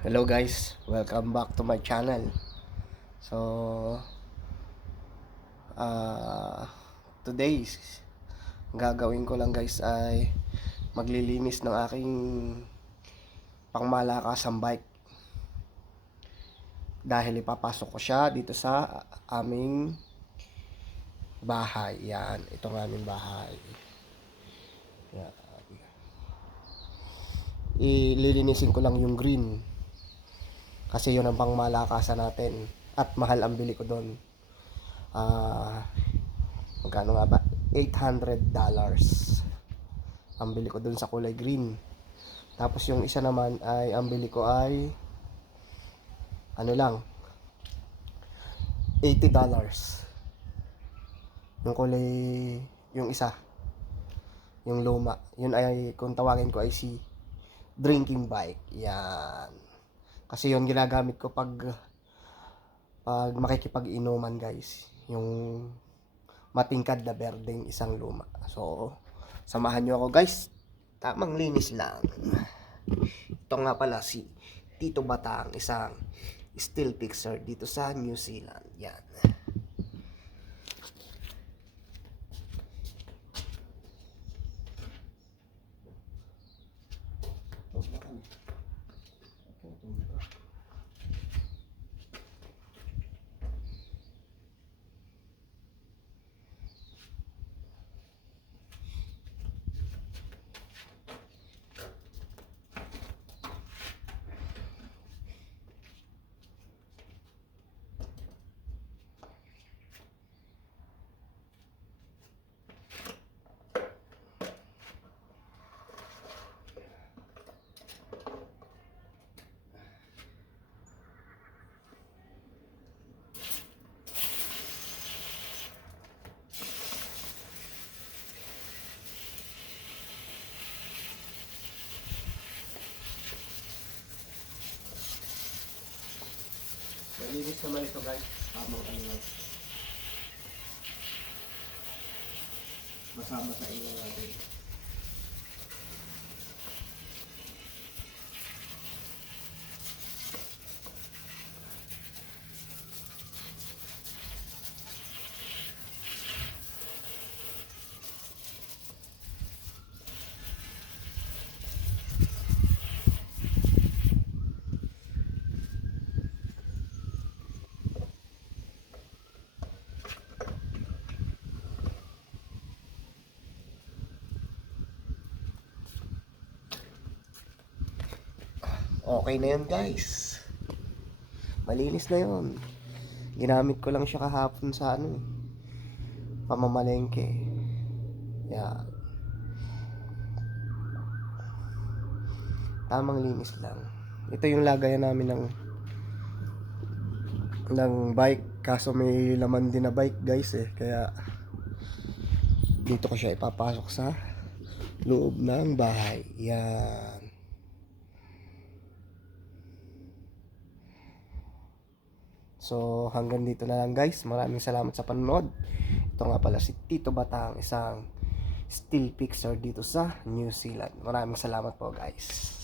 Hello guys, welcome back to my channel. So, uh, today gagawin ko lang guys ay maglilinis ng aking pangmalakasang bike dahil ipapasok ko siya dito sa aming bahay. Yan, itong aming bahay. Yan. Ililinisin ko lang yung green kasi yun ang pangmalakasan natin at mahal ang bili ko doon. Magkano nga ba? $800 ang bili ko dun sa kulay green. Tapos yung isa naman ay ang bili ko ay ano lang, $80. Yung kulay, yung isa, yung luma, yun ay kung tawagin ko ay si drinking bike. Yan, kasi yun ginagamit ko pag makikipag-inuman guys, yung matingkad na berdeng isang luma. So samahan nyo ako guys, tamang linis lang. Ito nga pala si Tito Batang, isang steel fixer dito sa New Zealand. Yan. Malinis naman ito guys. Tamang ano lang. Masama sa inyo natin. Okay na yun guys. Malinis na yun. Ginamit ko lang siya kahapon sa pamamalengke. Yan. Tamang linis lang. Ito yung lagayan namin ng bike. Kaso may laman din na bike guys kaya dito ko siya ipapasok sa loob ng bahay. Yan. So hanggang dito na lang guys. Maraming salamat sa panonood. Ito nga pala si Tito Batang, isang steel fixer dito sa New Zealand. Maraming salamat po guys.